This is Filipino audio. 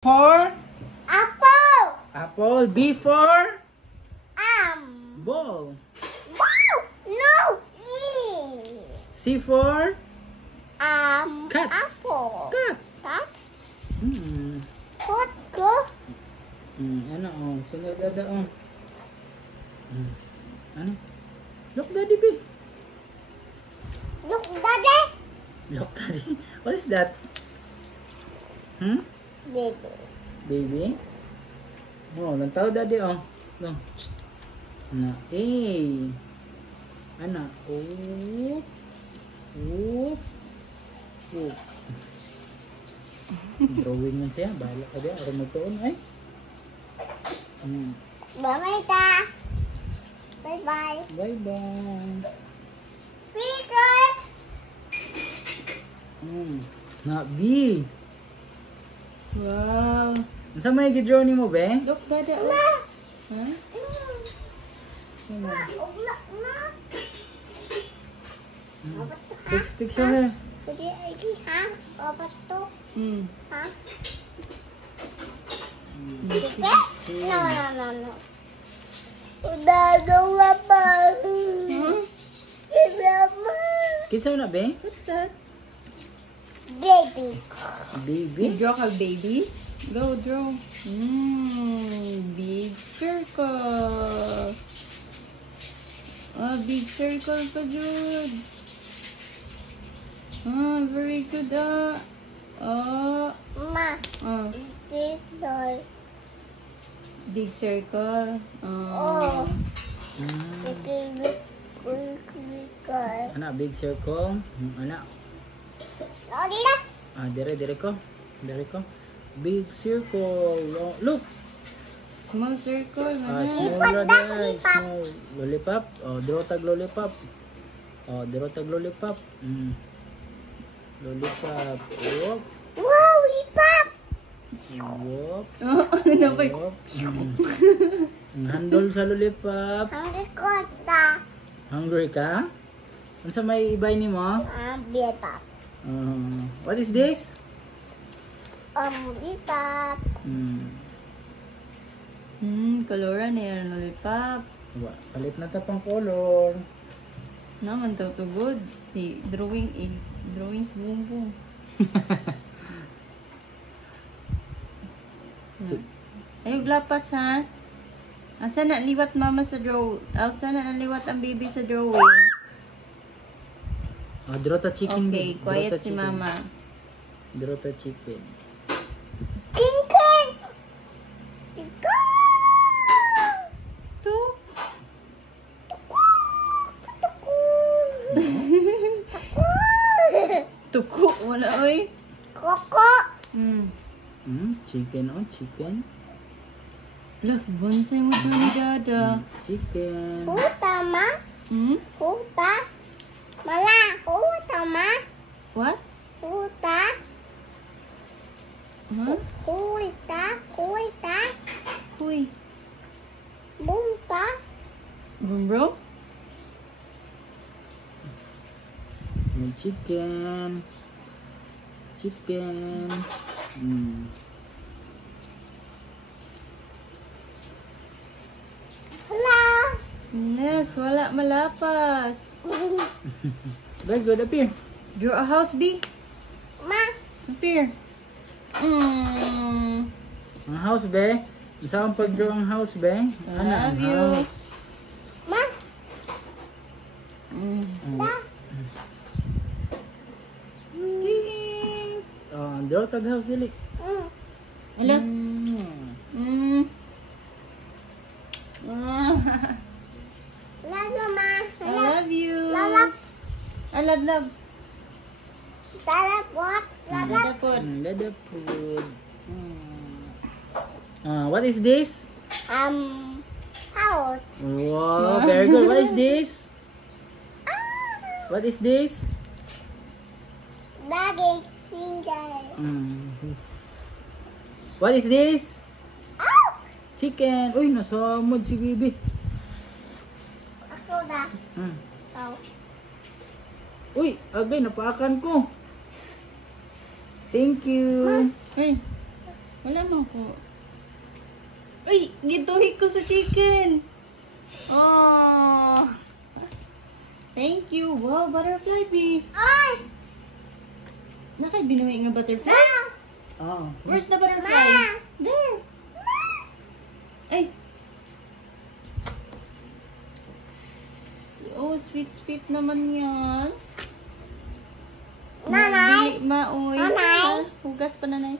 For Apple. apple. B for Um. ball. Wow. No. Me. C for cat. Apple. Cat. Cat. Hmm. Go. Ano oh, sunod dada oh. Ano? Look daddy B. Look, Daddy. Look daddy. What is that? Baby. Baby? Oh, lantaw daddy oh. No. Na A. Ana. O. O. O. Drawing man siya. Bahala ka din. Aram mo toon ay. Bye-bye, ta. Bye-bye. Bye-bye. Peter. Na B. Wow. Saan may gidraw ni mo, be? Look, dada. Na. Ha? Na. Picture her. Pwede ay ha? Opat to. Ha? Sige? No. Udagawa pa. Ibrahima. Kisa na, be? What's that? Baby. Baby? Draw ka, baby. Go, draw. Big circle. Big circle pa, Jude. Very good, Ma. This doll. Big circle. Oh. Circle. Anak, big circle. Anak. Lagi na. Dire ko. Big circle. Look. Small circle. Small day. Small. Lollipop. Draw tag lollipop. Draw tag lollipop. Lollipop. Whoop. Wow, lipap. Whoop. Ano ba? Whoop. Handle sa lollipop. Ang kota. Hungry ka? Ano sa may ibay ni mo? Lipap. What is this? Lipap. Kaloran na yan, lollipop. Palit na ta pang color. Naman daw to good. Drawing sa bumbong. Ayog lapas ha. Asa na liwat mama sa draw? Asa na naliwat ang baby sa drawing? Draw ta chicken. Okay, Draw quiet ta si chicken. mama. Draw ta chicken. King. Ikaw. Two. Tuko, wala oy. Koko. Chicken chicken. Lah, bonsai mo to ni Dada. Chicken. Huta, ma. Huta. Mala. Huta, ma. What? Huta. Huh? Huta. Huy. Bunta. Bro? Chicken. Hello. Yes, wala malapas. Very good, up here. Draw a house, B. Ma. Up here. Ang house, be. Isa ang pag-draw ang house, be. Ano ang Love you. house? Ma. Da. Draw tag house, dili. Hello? Love you, ma. I love you. Love. I love. Sarap what? Love. Dapot. Dada food. What is this? House. Wow, very good. What is this? What is this? Daddy. Finger. What is this? Oh. Chicken. Uy, nasamod si Bibi. Ako na. Oh. Uy, agay, napaakan ko. Thank you. Hey. Wala man ko. Ay, gituhik ko sa chicken. Oh. Thank you. Wow, butterfly bee. Ay! Nakay binuhi nga butterfly? Oh. Where's the butterfly? Ma! There. Ay. Oh, sweet naman yan. Nanay! Dili, ma, uy. Nanay! Hugas pa, nanay.